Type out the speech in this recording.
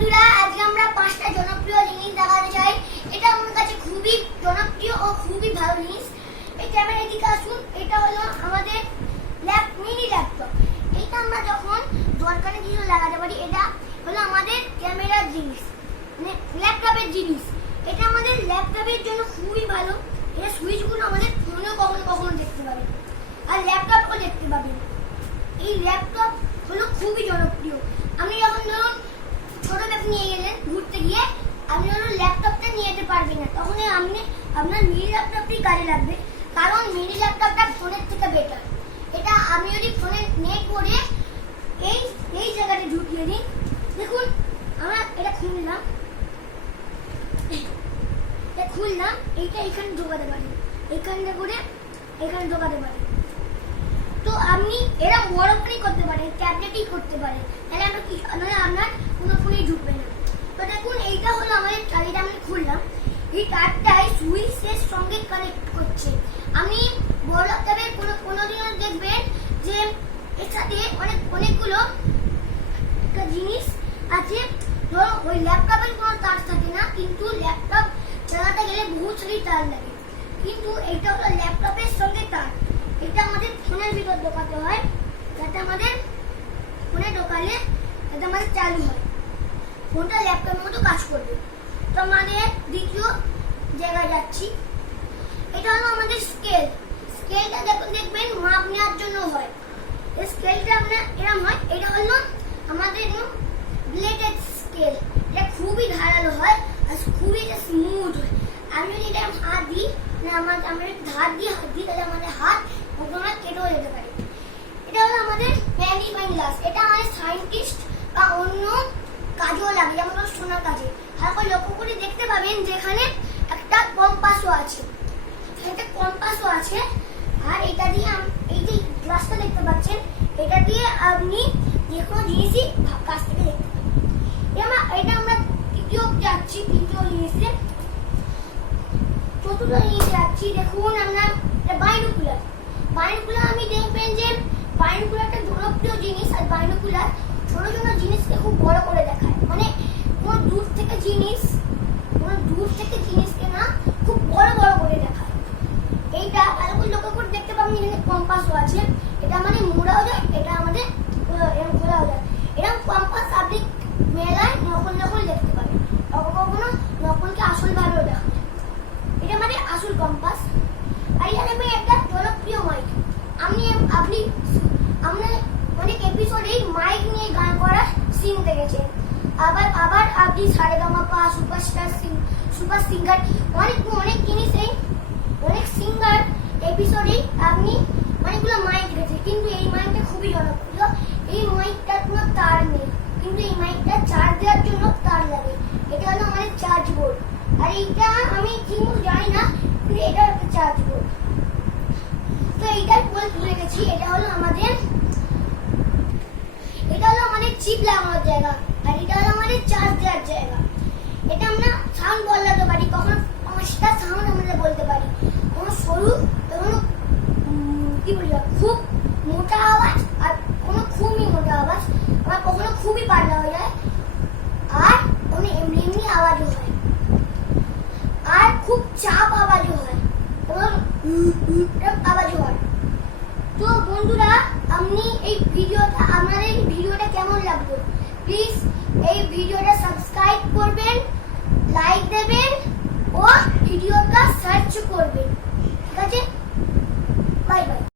বন্ধুরা, আজকে আমরা 5টা জনপ্রিয় জিনিস দেখাতে চাই। এটা আমার কাছে খুবই জনপ্রিয় ও খুবই ভালো জিনিস। এই ক্যামেরা দিকে আসুন। এটা হলো আমাদের মিনি ল্যাপটপ। এটা আমরা যখন দরকারে কিছু লাগাতে পারি। এটা হলো আমাদের ক্যামেরার জিনিস, মানে ল্যাপটপের জিনিস। এটা আমাদের ল্যাপটপের জন্য খুবই ভালো। এটা সুইচগুলো আমাদের ফোনেও কখনো কখনো দেখতে পাবেন, আর ল্যাপটপও দেখতে পাবেন। এই ল্যাপটপ হলো খুবই জনপ্রিয়। আপনি যখন ধরুন ছোট ব্যাগ নিয়ে গেলেন ঘুরতে গিয়ে, আপনি ধরুন ল্যাপটপটা নিয়ে যেতে পারবেন না, তখন আপনি আপনার মিনি ল্যাপটপটি কাজে লাগবে। কারণ মিনি ল্যাপটপটা ফোনের থেকে বেটার। এটা আমি যদি ফোনে নেট করে এই জায়গাটা ঢুকিয়ে দিই, দেখুন আমরা এটা খুললাম, এইটা এখানে ঢোকাতে পারি, এখানটা করে এখানে ঢোকাতে পারি। তো আপনি এরা বড় ফোনই করতে পারেন, ট্যাবলেটই করতে পারেন, তাহলে আমরা কি আপনার কোনো ফোনেই ঢুকবে না। তো দেখুন এইটা হলো আমাদের চালিটা আমি খুললাম। এই তারটাই সুইচের সঙ্গে কানেক্ট করছে। আমি বড় ল্যাপটপের কোনো দিন দেখবেন যে এর সাথে অনেকগুলো জিনিস আছে। ধরো ওই ল্যাপটপের কোনো তার থাকে না, কিন্তু ল্যাপটপ চালাতে গেলে বহু সারি তার লাগে। কিন্তু এইটা হলো ল্যাপটপের সঙ্গে তার। এটা আমাদের ফোনের ভিতর ঢোকাতে হয়, যাতে আমাদের ফোনে ঢোকালে যাতে আমাদের চালু হয়, ফোনটা ল্যাপটপের মতো কাজ করবে। তো আমাদের দ্বিতীয় জায়গায় যাচ্ছি। এটা হলো আমাদের স্কেল। স্কেলটা দেখবেন মাপ নেওয়ার জন্য হয়। এই স্কেলটা আপনার এরকম হয়। এটা হলো আমাদের ব্লেডেড স্কেল। এটা খুবই ধারালো হয় আর খুবই স্মুথ হয়। আমি যদি এটা হাত দিই, আমরা ধার দিয়ে হাত দিই, তাহলে আমাদের হাত আমরা কেটেও যেতে পারি। এটা হলো আমাদের ম্যাগনিফাইং গ্লাস। এটা আমাদের সায়েন্টিস্ট বা অন্য কাজেও লাগে, যেমন সোনার কাজে। হালকা লক্ষ্য করে দেখতে পাবেন যেখানে একটা কম্পাসও আছে, আর এটা দিয়ে এই যে গ্লাসটা দেখতে পাচ্ছেন, এটা দিয়ে আপনি যে কোনো জিনিসই কাছ থেকে দেখতে পাবেন। এটা আমরা তৃতীয় জিনিসে, চতুর্থ জিনিসে যাচ্ছি। দেখুন আমরা বাইনোকুলার। আমি দেখবেন যে বাইনোকুলারটা জনপ্রিয় জিনিস। আর বাইনোকুলার ছোট ছোট জিনিসকে খুব বড় করে দেখায়, মানে কোনো দূর থেকে জিনিসকে না খুব বড় করে দেখায়। এইটা ভালো করে লক্ষ্য করে দেখতে পাবেন, এখানে কম্পাসও আছে। এটা আমাদের মোড়াও যায়, এটা আমাদের এরকম খোলাও যায়। এরকম কম্পাস আপনি মেলায় নকল দেখতে পাবেন, কখনো নকলকে আসল ভাবেও দেখা যায়। এটা আমাদের আসল কম্পাস। আর এখানে একটা জনপ্রিয় মাইক। আমরা অনেক এপিসোডে মাইক নিয়ে গান করার সিন দেখেছেন। আবার আপনি সারেগামাপা, সুপার সিঙ্গার, অনেক জিনিসেই অনেক সিঙ্গার এপিসোডে আপনি অনেকগুলো মাইক দেখেছেন। কিন্তু এই মাইকটা খুবই জনপ্রিয়। এই মাইকটার কোনো তার নেই, কিন্তু এই মাইকটা চার্জ দেওয়ার জন্য তার লাগে। এটা হলো আমাদের চার্জ বোর্ড। আর এইটা আমি ঠিক জানি না, কিন্তু এটা একটা চার্জ বোর্ড। তো এইটার পরে তুলে গেছি। এটা হলো আমাদের চিপ লাগানোর জায়গা, আর এটা হলো আমাদের চার্জ দেওয়ার জায়গা। এটা আমরা সাউন্ড বদলাতে পারি, কখনো 5টা সাউন্ড আমরা বলতে পারি। কোনো সরু, কোনো খুব মোটা আওয়াজ, আর কোনো খুবই মোটা আওয়াজ, আবার কখনো খুবই পাতলা হয়ে যায়, আর কোনো এমনি আওয়াজও হয়, আর খুব চাপ আওয়াজও হয়, আওয়াজও হয়। তো বন্ধুরা, আপনাদের এই ভিডিওটা কেমন লাগলো? প্লিজ এই ভিডিওটা সাবস্ক্রাইব করবেন, লাইক দেবেন ও ভিডিওটা সার্চ করবেন।